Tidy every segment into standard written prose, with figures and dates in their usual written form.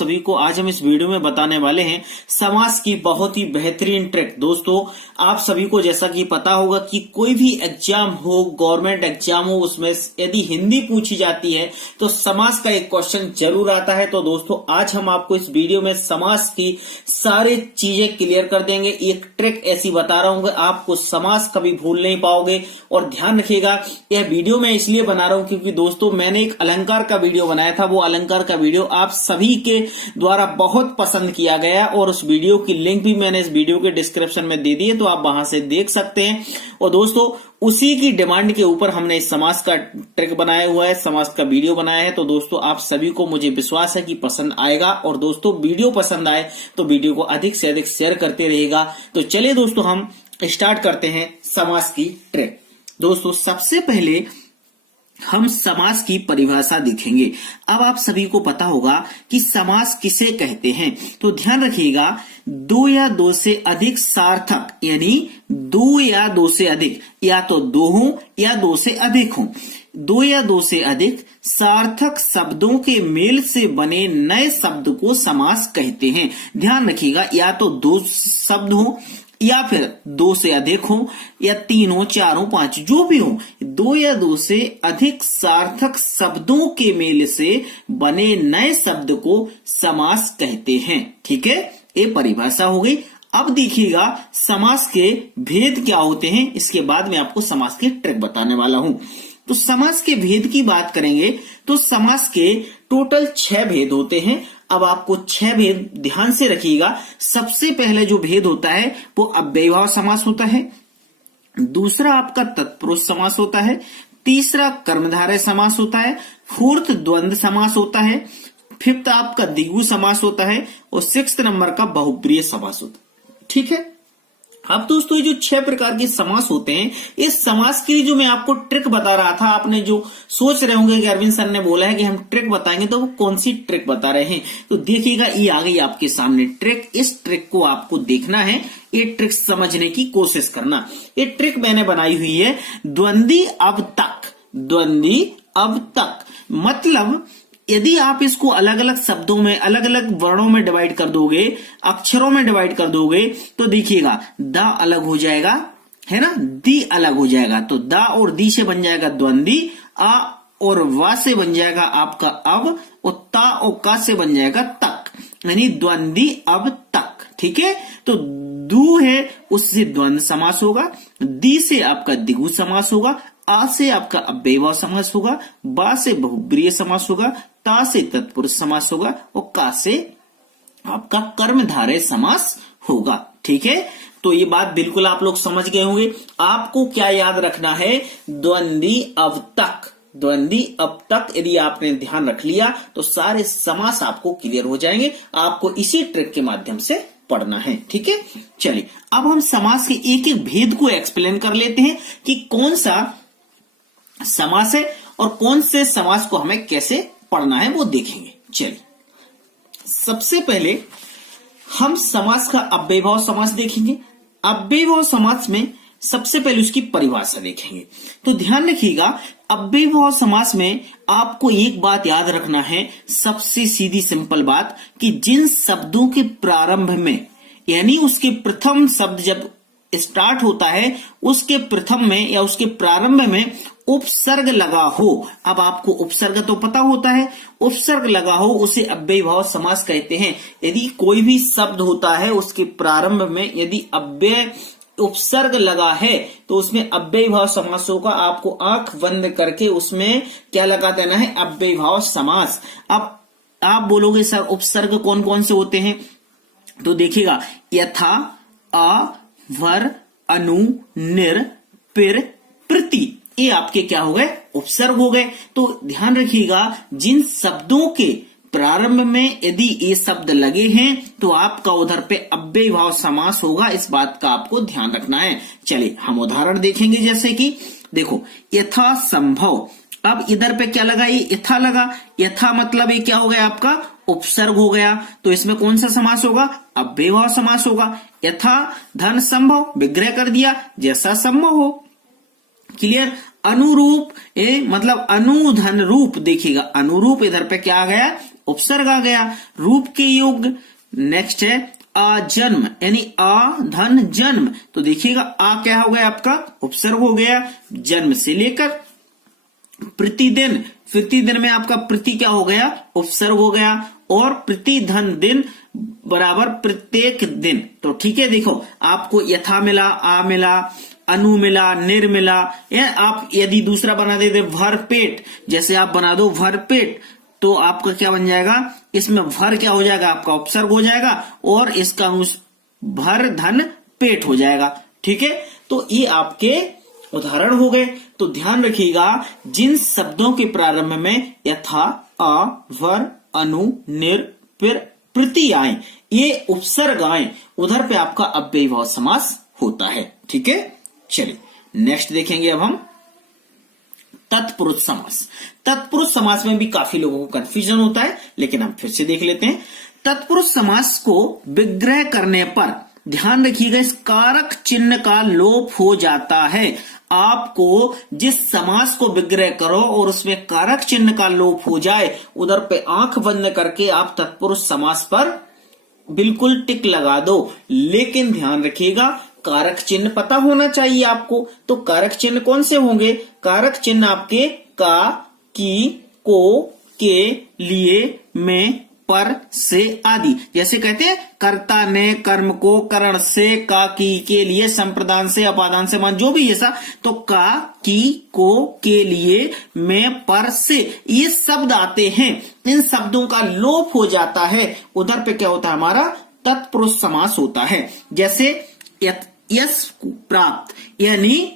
सभी को आज हम इस वीडियो में बताने वाले हैं समास की बहुत ही बेहतरीन ट्रिक। दोस्तों आप सभी को जैसा कि पता होगा कि कोई भी एग्जाम हो, गवर्नमेंट एग्जाम हो, उसमें यदि हिंदी पूछी जाती है तो समास का एक क्वेश्चन जरूर आता है। तो दोस्तों आज हम आपको इस वीडियो में समास की सारी चीजें क्लियर कर देंगे। एक ट्रिक ऐसी बता रहा हूं कि आपको समास कभी भूल नहीं पाओगे। और ध्यान रखिएगा, यह वीडियो मैं इसलिए बना रहा हूं क्योंकि दोस्तों मैंने एक अलंकार का वीडियो बनाया था। वो अलंकार का वीडियो आप सभी के द्वारा बहुत पसंद किया गया और उस वीडियो की लिंक भी मैंने इस वीडियो के डिस्क्रिप्शन में दे दी है, तो आप वहां से देख सकते हैं। और दोस्तों उसी की डिमांड के ऊपर हमने इस समास का ट्रिक बनाया हुआ है, समास का वीडियो बनाया है। तो दोस्तों आप सभी को मुझे विश्वास है कि पसंद आएगा। और दोस्तों वीडियो पसंद आए तो वीडियो को अधिक से अधिक शेयर करते रहेगा। तो चलिए दोस्तों हम स्टार्ट करते हैं समास की ट्रिक। दोस्तों सबसे पहले हम समास की परिभाषा देखेंगे। अब आप सभी को पता होगा कि समास किसे कहते हैं, तो ध्यान रखिएगा, दो या दो से अधिक सार्थक, यानी दो या दो से अधिक, या तो दो हो या दो से अधिक हो, दो या दो से अधिक सार्थक शब्दों के मेल से बने नए शब्द को समास कहते हैं। ध्यान रखिएगा, या तो दो शब्द हो या फिर दो से अधिक हो, या तीन हो, चार हो, पांच, जो भी हो, दो या दो से अधिक सार्थक शब्दों के मेल से बने नए शब्द को समास कहते हैं। ठीक है, ये परिभाषा हो गई। अब देखिएगा समास के भेद क्या होते हैं, इसके बाद मैं आपको समास की ट्रिक बताने वाला हूं। तो समास के भेद की बात करेंगे तो समास के टोटल 6 भेद होते हैं। अब आपको 6 भेद ध्यान से रखिएगा। सबसे पहले जो भेद होता है वो अव्ययीभाव समास होता है, दूसरा आपका तत्पुरुष समास होता है, तीसरा कर्मधारय समास होता है, फोर्थ द्वंद्व समास होता है, फिफ्थ आपका द्विगु समास होता है और 6th नंबर का बहुप्रिय समास होता है। ठीक है, अब दोस्तों ये जो 6 प्रकार के समास होते हैं, इस समास के लिए जो मैं आपको ट्रिक बता रहा था, आपने जो सोच रहे होंगे कि अरविंद सर ने बोला है कि हम ट्रिक बताएंगे, तो वो कौन सी ट्रिक बता रहे हैं, तो देखिएगा ये आ गई आपके सामने ट्रिक। इस ट्रिक को आपको देखना है, ये ट्रिक समझने की कोशिश करना। ये ट्रिक मैंने बनाई हुई है द्वंद्वी अब तक। द्वंद्वी अब तक मतलब यदि आप इसको अलग अलग शब्दों में, अलग अलग वर्णों में डिवाइड कर दोगे, अक्षरों में डिवाइड कर दोगे, तो देखिएगा द अलग हो जाएगा, है ना, दी अलग हो जाएगा। तो द और दी से बन जाएगा द्वंद्वी, आ और वा से बन जाएगा आपका अब, और ता और का से बन जाएगा तक, यानी द्वंद्वी अब तक। ठीक है, तो दू है उससे द्वंद्व समास होगा, दी से आपका द्विगु समास होगा, आ से आपका अव्ययीभाव समास होगा, बा से बहुब्रीय समास होगा, ता से तत्पुरुष समास होगा और का से आपका कर्मधारय समास होगा। ठीक है, तो ये बात बिल्कुल आप लोग समझ गए होंगे। आपको क्या याद रखना है, द्वंद्वी अब तक। द्वंद्वी अब तक यदि आपने ध्यान रख लिया तो सारे समास आपको क्लियर हो जाएंगे। आपको इसी ट्रिक के माध्यम से पढ़ना है। ठीक है, चलिए अब हम समास के एक एक भेद को एक्सप्लेन कर लेते हैं कि कौन सा समास है और कौन से समास को हमें कैसे पढ़ना है वो देखेंगे। चलिए सबसे पहले हम समास का अव्ययीभाव समास देखेंगे। अव्ययीभाव समास में सबसे पहले उसकी परिभाषा देखेंगे। तो ध्यान रखिएगा, अव्ययीभाव समास में आपको एक बात याद रखना है, सबसे सीधी सिंपल बात, कि जिन शब्दों के प्रारंभ में, यानी उसके प्रथम शब्द जब स्टार्ट होता है, उसके प्रथम में या उसके प्रारंभ में उपसर्ग लगा हो। अब आपको उपसर्ग तो पता होता है, उपसर्ग लगा हो उसे अव्ययीभाव समास कहते हैं। यदि कोई भी शब्द होता है उसके प्रारंभ में यदि अव्यय उपसर्ग लगा है तो उसमें अव्ययीभाव समास होगा। आपको आंख बंद करके उसमें क्या लगा देना है, अव्ययीभाव समास। अब आप बोलोगे सर उपसर्ग कौन कौन से होते हैं, तो देखिएगा यथा, अ, वर, अनु, निर, पिर, प्रति, ये आपके क्या हो गए, उपसर्ग हो गए। तो ध्यान रखिएगा, जिन शब्दों के प्रारंभ में यदि ये शब्द लगे हैं तो आपका उधर पे अव्ययीभाव समास होगा। इस बात का आपको ध्यान रखना है। चलिए हम उदाहरण देखेंगे, जैसे कि देखो यथा संभव। अब इधर पे क्या लगा, ये यथा लगा। यथा मतलब ये क्या हो गया, आपका उपसर्ग हो गया। तो इसमें कौन सा समास होगा, अव्ययीभाव समास होगा। यथा धन संभव, विग्रह कर दिया, जैसा संभव हो। क्लियर। अनुरूप मतलब अनुधन रूप, देखिएगा अनुरूप इधर पे क्या आ गया, उपसर्ग आ गया। रूप के योग नेक्स्ट है अजन्म, यानी आ धन जन्म, तो देखिएगा आ क्या हो गया आपका उपसर्ग हो गया जन्म से लेकर। प्रतिदिन, प्रतिदिन में आपका प्रति क्या हो गया उपसर्ग हो गया, और प्रतिधन दिन बराबर प्रत्येक दिन। तो ठीक है, देखो आपको यथा मिला, आ मिला, अनु मिला, निर मिला। आप यदि दूसरा बना देते भरपेट, जैसे आप बना दो भरपेट, तो आपका क्या बन जाएगा, इसमें भर क्या हो जाएगा आपका उपसर्ग हो जाएगा, और इसका भर धन पेट हो जाएगा। ठीक है, तो ये आपके उदाहरण हो गए। तो ध्यान रखिएगा, जिन शब्दों के प्रारंभ में यथा, आ, भर, अनु, निर, फिर प्रति आए, ये उपसर्ग आए, उधर पे आपका अव्ययीभाव समास होता है। ठीक है, चलिए नेक्स्ट देखेंगे अब हम तत्पुरुष समास। तत्पुरुष समास में भी काफी लोगों को कंफ्यूजन होता है, लेकिन हम फिर से देख लेते हैं। तत्पुरुष समास को विग्रह करने पर ध्यान रखिएगा, इस कारक चिन्ह का लोप हो जाता है। आपको जिस समास को विग्रह करो और उसमें कारक चिन्ह का लोप हो जाए, उधर पे आंख बंद करके आप तत्पुरुष समास पर बिल्कुल टिक लगा दो। लेकिन ध्यान रखिएगा, कारक चिन्ह पता होना चाहिए आपको। तो कारक चिन्ह कौन से होंगे, कारक चिन्ह आपके का, की, को, के, लिए, में, पर, से आदि। जैसे कहते हैं कर्ता ने कर्म को करण से, का, की, के लिए, संप्रदान से, अपादान से, मान, जो भी ऐसा, तो का, की, को, के लिए, में, पर, से, ये शब्द आते हैं। इन शब्दों का लोप हो जाता है, उधर पे क्या होता है हमारा तत्पुरुष समास होता है। जैसे यश प्राप्त, यानी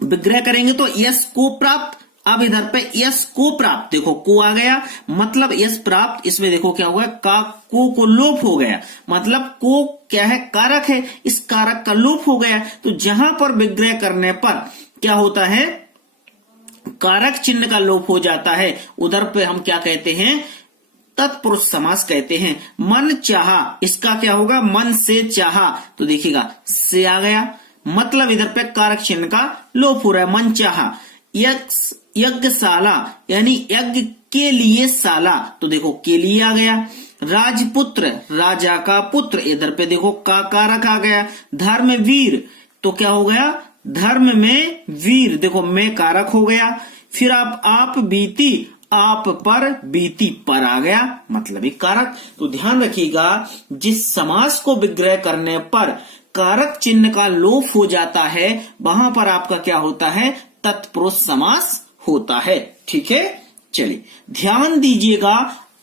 विग्रह करेंगे तो यश को प्राप्त। अब इधर पे यश को प्राप्त, देखो को आ गया, मतलब यश प्राप्त, इसमें देखो क्या हुआ, का को लोप हो गया, मतलब को क्या है कारक है, इस कारक का लोप हो गया। तो जहां पर विग्रह करने पर क्या होता है, कारक चिन्ह का लोप हो जाता है, उधर पे हम क्या कहते हैं तत्पुरुष समास कहते हैं। मन चाहा, इसका क्या होगा, मन से चाहा, तो देखिएगा से आ गया, मतलब इधर पे कारक चिन्ह का लोप हो रहा है, मन चाहा। यज्ञशाला, यानी यज्ञ के लिए शाला, तो देखो के लिए आ गया। राजपुत्र, राजा का पुत्र, इधर पे देखो का कारक आ गया। धर्मवीर, तो क्या हो गया, धर्म में वीर, देखो में कारक हो गया। फिर आप बीती, आप पर बीती, पर आ गया, मतलब एक कारक। तो ध्यान रखिएगा, जिस समास को विग्रह करने पर कारक चिन्ह का लोप हो जाता है, वहां पर आपका क्या होता है तत्पुरुष समास होता है। ठीक है, चलिए ध्यान दीजिएगा,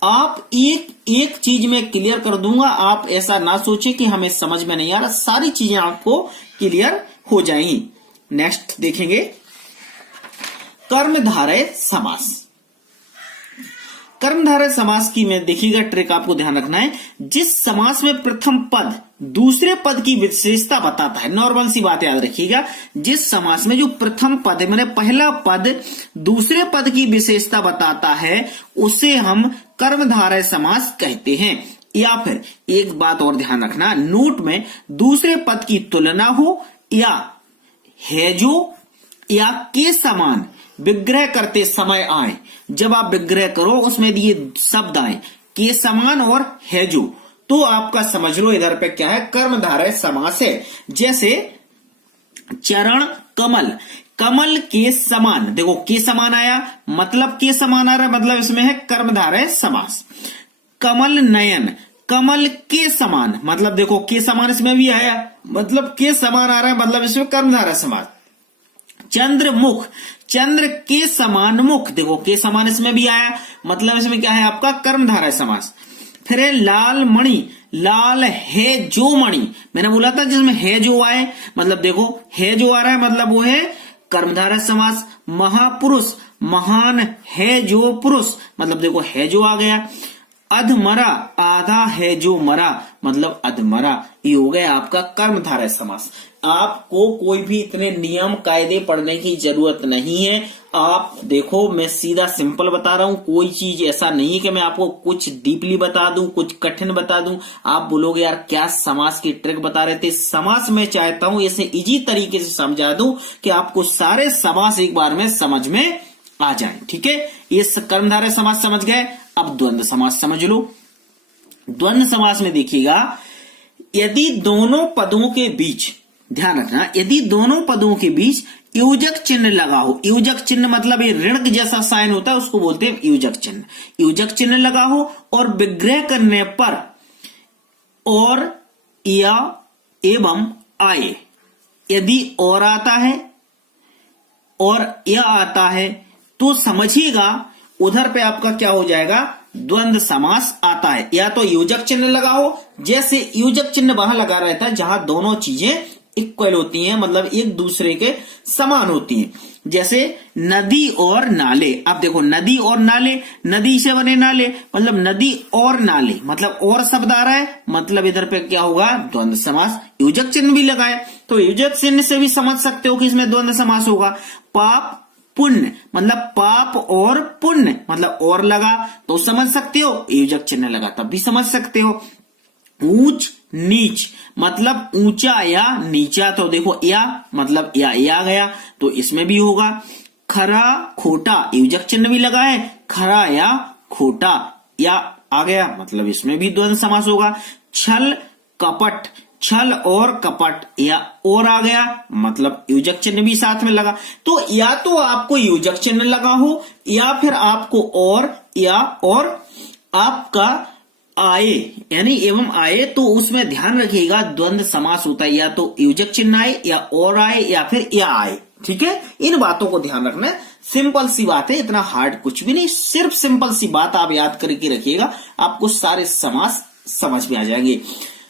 आप एक चीज में क्लियर कर दूंगा, आप ऐसा ना सोचे कि हमें समझ में नहीं आ रहा, सारी चीजें आपको क्लियर हो जाएंगी। नेक्स्ट देखेंगे कर्मधारय समास। कर्मधारय समास की में देखिएगा ट्रिक आपको ध्यान रखना है, जिस समास में प्रथम पद दूसरे पद की विशेषता बताता है, नॉर्मल सी बात याद रखिएगा, जिस समास में जो प्रथम पद है, मैंने पहला पद दूसरे पद की विशेषता बताता है, उसे हम कर्मधारय समास कहते हैं। या फिर एक बात और ध्यान रखना, नोट में दूसरे पद की तुलना हो या है जो या के समान विग्रह करते समय आए, जब आप विग्रह करो उसमें ये शब्द आए के समान और है जो, तो आपका समझ लो इधर पे क्या है कर्मधारय समास है। जैसे चरण कमल, कमल के समान, देखो के समान आया, मतलब के समान आ रहा है, मतलब इसमें है कर्मधारय समास। कमल नयन, कमल के समान, मतलब देखो के समान इसमें भी आया, मतलब के समान आ रहा है, मतलब इसमें कर्मधारय समास। चंद्रमुख, चंद्र के समान मुख, देखो के समान इसमें भी आया, मतलब इसमें क्या है आपका कर्मधारय समास। फिर है लाल मणि, लाल है जो मणि, मैंने बोला था जिसमें है जो आए, मतलब देखो है जो आ रहा है, मतलब वो है कर्मधारय समास। महापुरुष, महान है जो पुरुष, मतलब देखो है जो आ गया। अधमरा, आधा है जो मरा, मतलब अधमरा, ये हो गया आपका कर्मधारय समास। आपको कोई भी इतने नियम कायदे पढ़ने की जरूरत नहीं है। आप देखो मैं सीधा सिंपल बता रहा हूं, कोई चीज ऐसा नहीं है कि मैं आपको कुछ डीपली बता दूं, कुछ कठिन बता दूं। आप बोलोगे यार क्या समास की ट्रिक बता रहे थे। समास में चाहता हूं ऐसे इजी तरीके से समझा दूं कि आपको सारे समास एक बार में समझ में आ जाए। ठीक है, ये कर्मधारय समास समझ गए। अब द्वंद्व समास समझ लो। द्वंद्व समास में देखिएगा, यदि दोनों पदों के बीच, ध्यान रखना, यदि दोनों पदों के बीच योजक चिन्ह लगा हो, योजक चिन्ह मतलब ये ऋण जैसा साइन होता है उसको बोलते हैं योजक चिन्ह, योजक चिन्ह लगा हो और विग्रह करने पर और या एवं आए, यदि और आता है और या आता है तो समझिएगा उधर पे आपका क्या हो जाएगा, द्वंद्व समास आता है। या तो योजक चिन्ह लगा हो, जैसे योजक चिन्ह वहां लगा रहता है जहां दोनों चीजें इक्वल होती हैं, मतलब एक दूसरे के समान होती हैं, जैसे नदी और नाले। अब देखो नदी और नाले, नदी से बने नाले, मतलब नदी और नाले, मतलब और शब्द आ रहा है, मतलब इधर पे क्या होगा, द्वंद्व समास। योजक चिन्ह भी लगाए तो योजक चिन्ह से भी समझ सकते हो कि इसमें द्वंद्व समास होगा। पाप पुण्य, मतलब पाप और पुण्य, मतलब और लगा तो समझ सकते हो, योजक चिन्ह लगा तब भी समझ सकते हो। ऊंच नीच, मतलब ऊंचा या नीचा, तो देखो या मतलब या गया तो इसमें भी होगा। खरा खोटा, योजक चिन्ह भी लगा है, खरा या खोटा या आ गया, मतलब इसमें भी द्वंद्व समास होगा। छल कपट, छल और कपट या और आ गया, मतलब योजक चिन्ह भी साथ में लगा। तो या तो आपको योजक चिन्ह लगा हो या फिर आपको और या और आपका आए यानी एवं आए, तो उसमें ध्यान रखिएगा द्वंद्व समास होता है, या तो योजक चिन्ह आए या और आए या फिर या आए। ठीक है, इन बातों को ध्यान रखना। सिंपल सी बात है, इतना हार्ड कुछ भी नहीं, सिर्फ सिंपल सी बात आप याद करके रखिएगा, आपको सारे समास समझ में आ जाएंगे।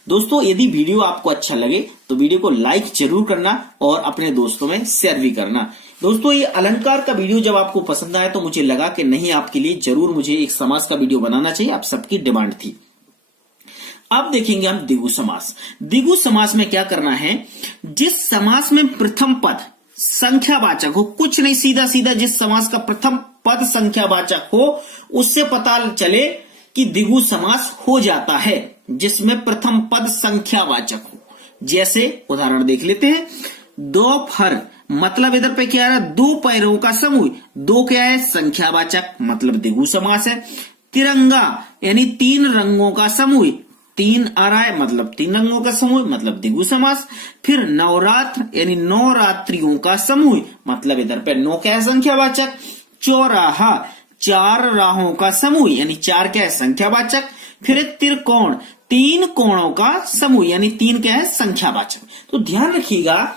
दोस्तों यदि वीडियो आपको अच्छा लगे तो वीडियो को लाइक जरूर करना और अपने दोस्तों में शेयर भी करना। दोस्तों ये अलंकार का वीडियो जब आपको पसंद आया तो मुझे लगा कि नहीं, आपके लिए जरूर मुझे एक समास का वीडियो बनाना चाहिए, आप सबकी डिमांड थी। अब देखेंगे हम द्विगु समास। द्विगु समास में क्या करना है, जिस समास में प्रथम पद संख्यावाचक हो, कुछ नहीं, सीधा सीधा जिस समास का प्रथम पद संख्यावाचक हो उससे पता चले कि द्विगु समास हो जाता है, जिसमें प्रथम पद संख्यावाचक हो। जैसे उदाहरण देख लेते हैं, दोपहर, मतलब इधर पे क्या आ रहा है, दो पैरों का समूह, दो क्या है, संख्यावाचक, मतलब द्विगु समास है। तिरंगा यानी तीन रंगों का समूह, तीन आ रहा है, मतलब तीन रंगों का समूह, मतलब द्विगु समास। फिर नवरात्र यानी नौ रात्रियों का समूह, मतलब इधर पे नौ क्या है, संख्यावाचक। चौराहा, चार राहों का समूह, यानी चार क्या है, संख्यावाचक। फिर त्रिकोण, तीन कोणों का समूह, यानी तीन क्या है, संख्यावाचक। तो ध्यान रखिएगा,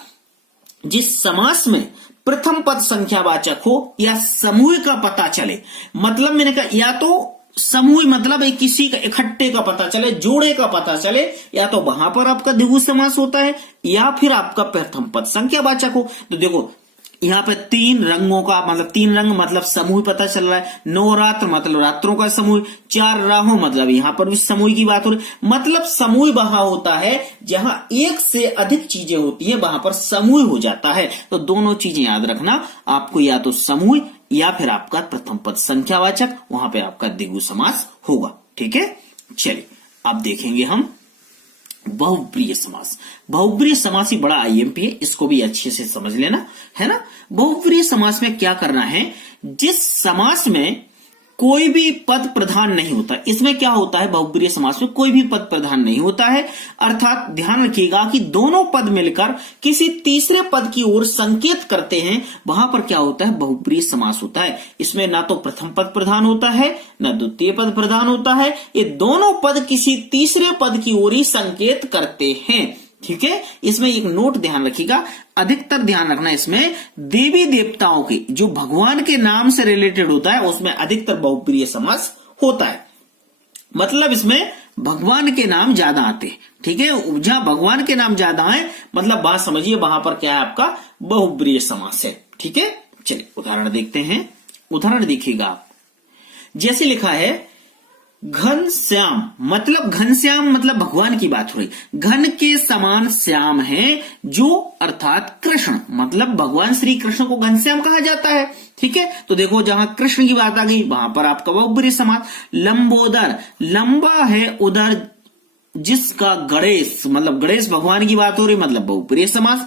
जिस समास में प्रथम पद संख्यावाचक हो या समूह का पता चले, मतलब मैंने कहा या तो समूह मतलब एक किसी का इकट्ठे का पता चले, जोड़े का पता चले, या तो वहां पर आपका द्विगु समास होता है या फिर आपका प्रथम पद संख्यावाचक हो। तो देखो यहाँ पे तीन रंगों का मतलब तीन रंग मतलब समूह पता चल रहा है, नवरात्र मतलब रात्रों का समूह, चार राहों मतलब यहाँ पर भी समूह की बात हो रही, मतलब समूह वहां होता है जहां एक से अधिक चीजें होती है, वहां पर समूह हो जाता है। तो दोनों चीजें याद रखना, आपको या तो समूह या फिर आपका प्रथम पद संख्यावाचक, वहां पे आपका द्विगु समास होगा। ठीक है, चलिए अब देखेंगे हम बहुप्रिय समास। बहुप्रिय समास ही बड़ा आईएमपी है, इसको भी अच्छे से समझ लेना है ना। बहुप्रिय समास में क्या करना है, जिस समास में कोई भी पद प्रधान नहीं होता, इसमें क्या होता है, बहुप्रिय समास में कोई भी पद प्रधान नहीं होता है, अर्थात ध्यान रखिएगा कि दोनों पद मिलकर किसी तीसरे पद की ओर संकेत करते हैं, वहां पर क्या होता है, बहुप्रिय समास होता है। इसमें ना तो प्रथम पद प्रधान होता है ना द्वितीय पद प्रधान होता है, ये दोनों पद किसी तीसरे पद की ओर ही संकेत करते हैं। ठीक है, इसमें एक नोट ध्यान रखिएगा, अधिकतर ध्यान रखना, इसमें देवी देवताओं के जो भगवान के नाम से रिलेटेड होता है उसमें अधिकतर बहुप्रिय समास होता है, मतलब इसमें भगवान के नाम ज्यादा आते हैं। ठीक है, जहां भगवान के नाम ज्यादा है मतलब बात समझिए, वहां पर क्या है, आपका बहुप्रिय समास है। ठीक है, चलिए उदाहरण देखते हैं। उदाहरण देखिएगा आप, जैसे लिखा है घनश्याम, मतलब घनश्याम मतलब भगवान की बात हो रही, घन के समान श्याम है जो, अर्थात कृष्ण, मतलब भगवान श्री कृष्ण को घनश्याम कहा जाता है। ठीक है, तो देखो जहां कृष्ण की बात आ गई वहां पर आपका बहुप्रिय समास। लंबोदर, लंबा है उदर जिसका गणेश, मतलब गणेश भगवान की बात हो रही, मतलब बहुप्रिय समास।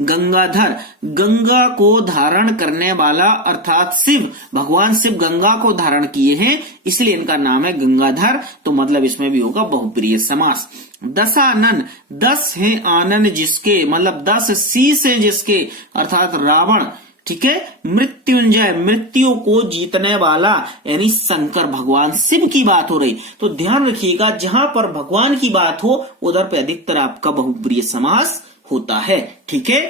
गंगाधर, गंगा को धारण करने वाला अर्थात शिव, भगवान शिव गंगा को धारण किए हैं इसलिए इनका नाम है गंगाधर, तो मतलब इसमें भी होगा बहुप्रिय समास। दशानन, 10 हैं आनन जिसके, मतलब 10 शीश हैं जिसके अर्थात रावण, ठीक है। मृत्युंजय, मृत्यु को जीतने वाला यानी शंकर भगवान शिव की बात हो रही, तो ध्यान रखिएगा जहां पर भगवान की बात हो उधर पे अधिकतर आपका बहुप्रिय समास होता है, ठीक है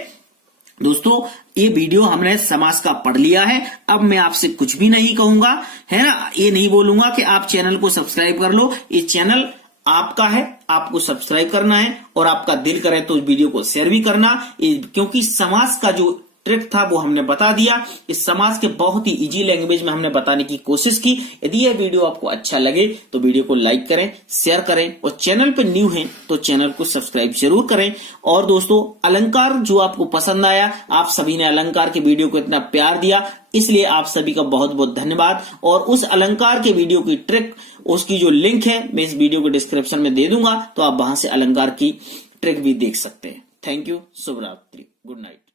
दोस्तों। ये वीडियो हमने समास का पढ़ लिया है, अब मैं आपसे कुछ भी नहीं कहूंगा, है ना, ये नहीं बोलूंगा कि आप चैनल को सब्सक्राइब कर लो, ये चैनल आपका है, आपको सब्सक्राइब करना है और आपका दिल करे तो वीडियो को शेयर भी करना, क्योंकि समास का जो ट्रिक था वो हमने बता दिया, इस समाज के बहुत ही इजी लैंग्वेज में हमने बताने की कोशिश की। यदि यह वीडियो आपको अच्छा लगे तो वीडियो को लाइक करें, शेयर करें और चैनल पर न्यू हैं तो चैनल को सब्सक्राइब जरूर करें। और दोस्तों अलंकार जो आपको पसंद आया, आप सभी ने अलंकार के वीडियो को इतना प्यार दिया, इसलिए आप सभी का बहुत बहुत धन्यवाद। और उस अलंकार के वीडियो की ट्रिक, उसकी जो लिंक है मैं इस वीडियो को डिस्क्रिप्शन में दे दूंगा, तो आप वहां से अलंकार की ट्रिक भी देख सकते हैं। थैंक यू, शुभ रात्रि, गुड नाइट।